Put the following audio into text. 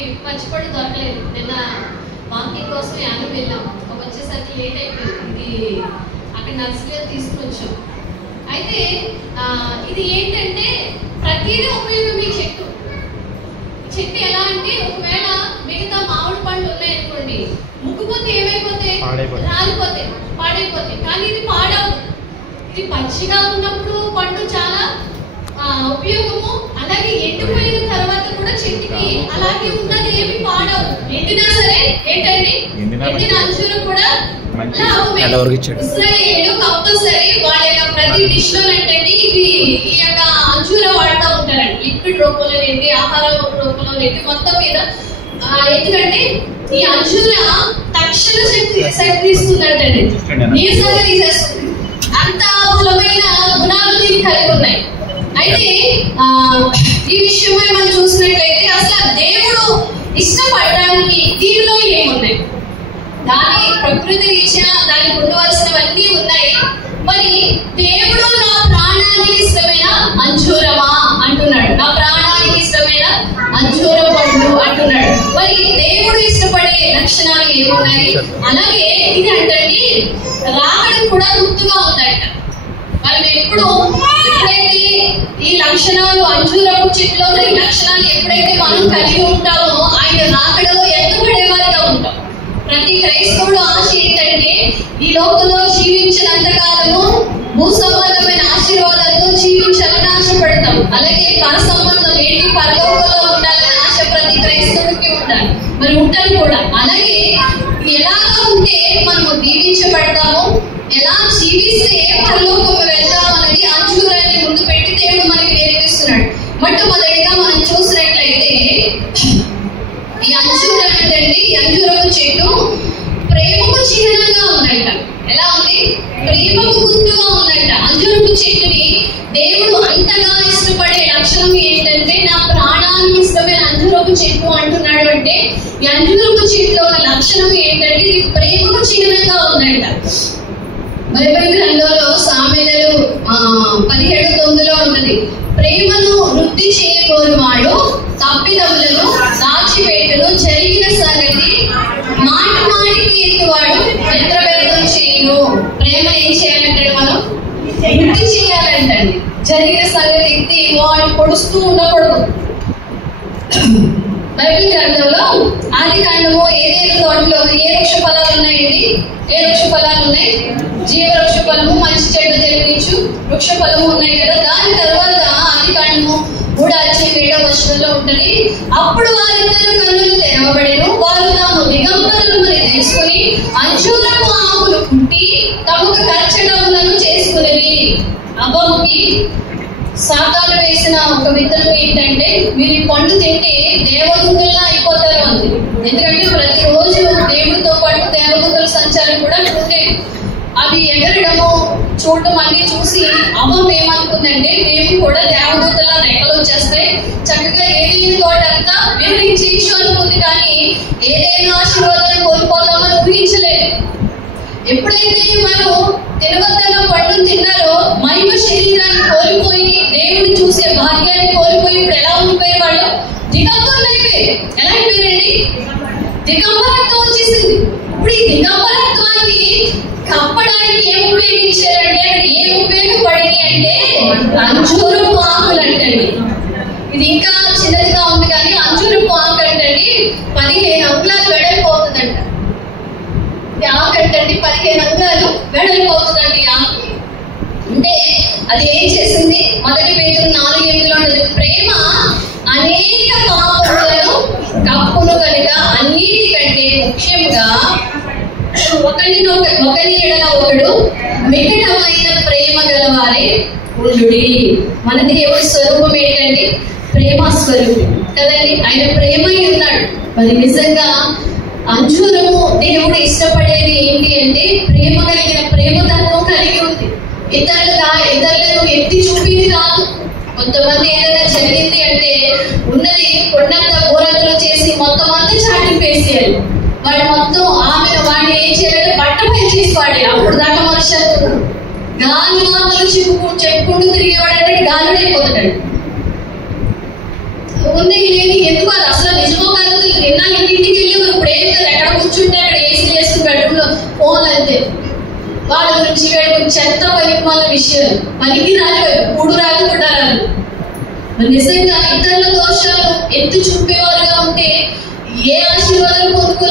ఇది పచ్చిపడి దొరకలేదు. నిన్న వాకింగ్ కోసం యానం వెళ్ళాం, వచ్చేసరికి లేట్ అయిపోయింది. ఇది అక్కడ నర్సరీలో తీసుకుని వచ్చాం. అయితే ఇది ఏంటంటే ప్రతిదీ ఉపయోగం. ఈ చెట్టు ఎలా అంటే ఒకవేళ మిగతా మామిడి పండ్లు ఉన్నాయనుకోండి, ముగ్గుపోతే ఏమైపోతాయి, రాలిపోతాయి, పాడైపోతాయి. కానీ ఇది పాడవు. ఇది పచ్చిగా ఉన్నప్పుడు పండు చాలా ఉపయోగము. అలాగే ఎండిపోయిన తర్వాత కూడా చెట్టుకి అలాగే ఉన్నది, ఏమి పాడవు. ఎండినా సరే ఏంటండి, ఎండిన అంచులు కూడా ఇస్రాయేలు కంపల్సరీ వాళ్ళ యొక్క ప్రతి డిష్ లో ఏంటండి ఈ యొక్క అంచూర వాడుతూ ఉంటారండి. లిక్విడ్ రూపంలో ఏంటి, ఆహారం రూపంలో ఏంటి, మొత్తం మీద. ఎందుకంటే ఈ అంచూర తక్షణ శక్తి ఇస్తుందంటండి, నీరసంగా తీసేస్తుంది. అంత బలమైన గుణాలు దీనికి కలిగి ఉన్నాయి. అయితే ఈ విషయమై మనం చూసినట్లయితే అసలు దేవుడు ఇష్టపడడానికి దీనిలో ఏమున్నాయి, దాని ప్రకృతి రీత్యా దానికి ఉండవలసినవన్నీ ఉన్నాయి. మరి దేవుడు నా ప్రాణానికి ఇష్టమైన అంజూరమా అంటున్నాడు, నా ప్రాణానికి ఇష్టమైన అంజూర పండు అంటున్నాడు. మరి దేవుడు ఇష్టపడే లక్షణాలు ఏమున్నాయి? అలాగే ఇది అంటండి రాకడం కూడా గుర్తుగా ఉందంట. మనం ఎప్పుడైతే ఈ లక్షణాలు అంజూరపు చెట్టులో ఈ లక్షణాలు ఎప్పుడైతే మనం కలిగి ఉంటామో ఆయన రాకడలో ఎత్తబడేవారిగా ఉంటాం. ప్రతి క్రైస్తవుడు ఆశ ఏంటంటే ఈ లోకంలో జీవించినంత కాలము భూ సంబంధమైన ఆశీర్వాదాలతో జీవించాలని ఆశపడతాం. అలాగే పర సంబంధం ఏంటి, పరలోకంలో ఉండాలని ఆశ ప్రతి క్రైస్తవుడికి ఉండాలి. మరి ఉంటాను కూడా. అలాగే ఎలాగా ఉంటే మనము దీవించబడతాము, ఎలా జీవిస్తే పరలోకము వెళ్తాము అనేది అంజూరాన్ని ముందు పెట్టి దేవుడు మనకి నేర్పిస్తున్నాడు. మొట్టమొదటిగా మనం చూసినట్లయితే ఈ అంజూరం ఏంటండి, ఈ అంజూరపు చెట్టు ప్రేమకు చిహ్నంగా ఉందంట. ఎలా ఉంది? ప్రేమకు గుర్తుగా ఉందంట. అంజూరపు చెట్టుని దేవుడు అంతగా ఇష్టపడే లక్షణం ఏంటంటే నా ప్రాణానికి ఇష్టమైన అంజూరపు చెట్టు అంటున్నాడు. అంటే ఈ అంజూరపు చెట్టులో ఉన్న లక్షణం ఏంటంటే ఇది ప్రేమకు చిహ్నంగా ఉందంట. బైబిల్ గ్రంథంలో సామెతలు 17:9 ఉంటుంది, ప్రేమను వృద్ధి చేయకోరువాడు తప్పిదములను దాచిపెట్టును, జరిగిన సంగతి మాట మాటికి ఎత్తువాడు మిత్రభేదం చేయను. ప్రేమ ఏం చేయాలంటే మనం వృద్ధి చేయాలంటండి. జరిగిన సంగతి ఎత్తి వాడు పొడుస్తూ ఉండకూడదు. బైబిల్ గ్రంథంలో ఆది కాండము ఏదేను తోటలో ఏ వృక్ష ఫలాలు ఉన్నాయండి? ఏ వృక్ష ఫలాలు ఉన్నాయి? జీవ వృక్ష ఫలము, మంచి చెడ్డ తెలియచ్చు వృక్ష ఫలము ఉన్నాయి కదా. దాని తర్వాత ఆది కాండము 3:7 ఉంటుంది, అప్పుడు వారిద్దరు కన్నులు తెరవబడెను, వారు తాము దిగంబరులమని తెలుసుకుని అంజూరపు ఆకులు పుట్టి తమకు కచ్చడములను చేసుకునేది. అబ్బమ్మకి సాతాను వేసిన ఒక విత్తనం ఏంటంటే మీరు ఈ పండు తింటే దేవదూతల్లా అయిపోతారు అంది. ఎందుకంటే ప్రతిరోజు దేవుడితో పాటు దేవదూతల సంచారం కూడా ఉండేది. అవి ఎగరడము చూడటం అన్ని చూసి అమ్మమ్మ ఏమనుకుందంటే మేము కూడా దేవదూతల రెక్కలు వచ్చేస్తాయి, చక్కగా ఏదైనా తోటంతా వివరించు అనుకుంది. కానీ ఏదైనా ఆశీర్వాదాలు కోల్పోతామని ఊహించలేదు. ఎప్పుడైతే మనం తినవద్దన్న పండును తిన్నారో మహిమ శరీరాన్ని కోల్పోయి దేవుడిని చూసే భాగ్యాన్ని కోల్పోయి ఇప్పుడు ఎలా ఉండిపోయే వాళ్ళు దిగంబరులు అయిపోయారు. ఎలా అయిపోయారండి? దిగంబరత్వం వచ్చేసింది. ఇప్పుడు ఈ దిగంబరత్వాన్ని కప్పడానికి ఏం ఉపయోగించారంటే అక్కడ ఏం ఉపయోగపడింది అంటే అంజూరపు ఆకులు అంటండి. ఇది ఇంకా చిన్నదిగా ఉంది కానీ అంజూరపు ఆకు అంటండి 15 అంగుళాలు వెడల్పోతుందంట. ఆకు అంటండి 15 అంగుళాలు వెడల్పోతుందండి ఆకు. అంటే అది ఏం చేసింది? 1 పేతురు 4:8 ఉంటుంది, ప్రేమ అనేక పాపములను కప్పును కనుక అన్నిటికంటే ముఖ్యంగా ఒకరి ఎడల ఒకడు మిగటమైన ప్రేమ గలవారే ఉండుడి. మన దేవుడి స్వరూపం ఏంటండి? ప్రేమ స్వరూపం కదండి. ఆయన ప్రేమ ఉన్నాడు. మరి నిజంగా అంజూరము దేవుడు ఇష్టపడేది ఏంటి అంటే ప్రేమ కలిగిన ప్రేమతత్వం కలిగి ఉంది. ఇతరులను ఎత్తి చూపింది కాదు. కొంతమంది ఏదైనా జరిగింది అంటే ఉన్నది కొండంత ఘోరంలో చేసి మొత్తం అంతా చాటింపేసేయాలి. వాడు మొత్తం వాడిని ఏం చేయాలంటే బట్ట పై చేసి వాడే. అప్పుడు దాకా మనుషులు గాలి మాటలు చెప్పుకుంటూ తిరిగేవాడంటే గాలి అయిపోతాడు. ఉంది లేని ఎందుకు అది అసలు నిజమో కాదు వాళ్ళ గురించి వీళ్ళ చెత్త వైపుల విషయాలు, పనికి రాని వైపు, 3 రాళ్ళు కొట్టాలి. నిజంగా ఇతరుల దోషాలు ఎత్తి చూపేవారుగా ఉంటే ఏ ఆశీర్వాదాలు పొందుకోలేదు.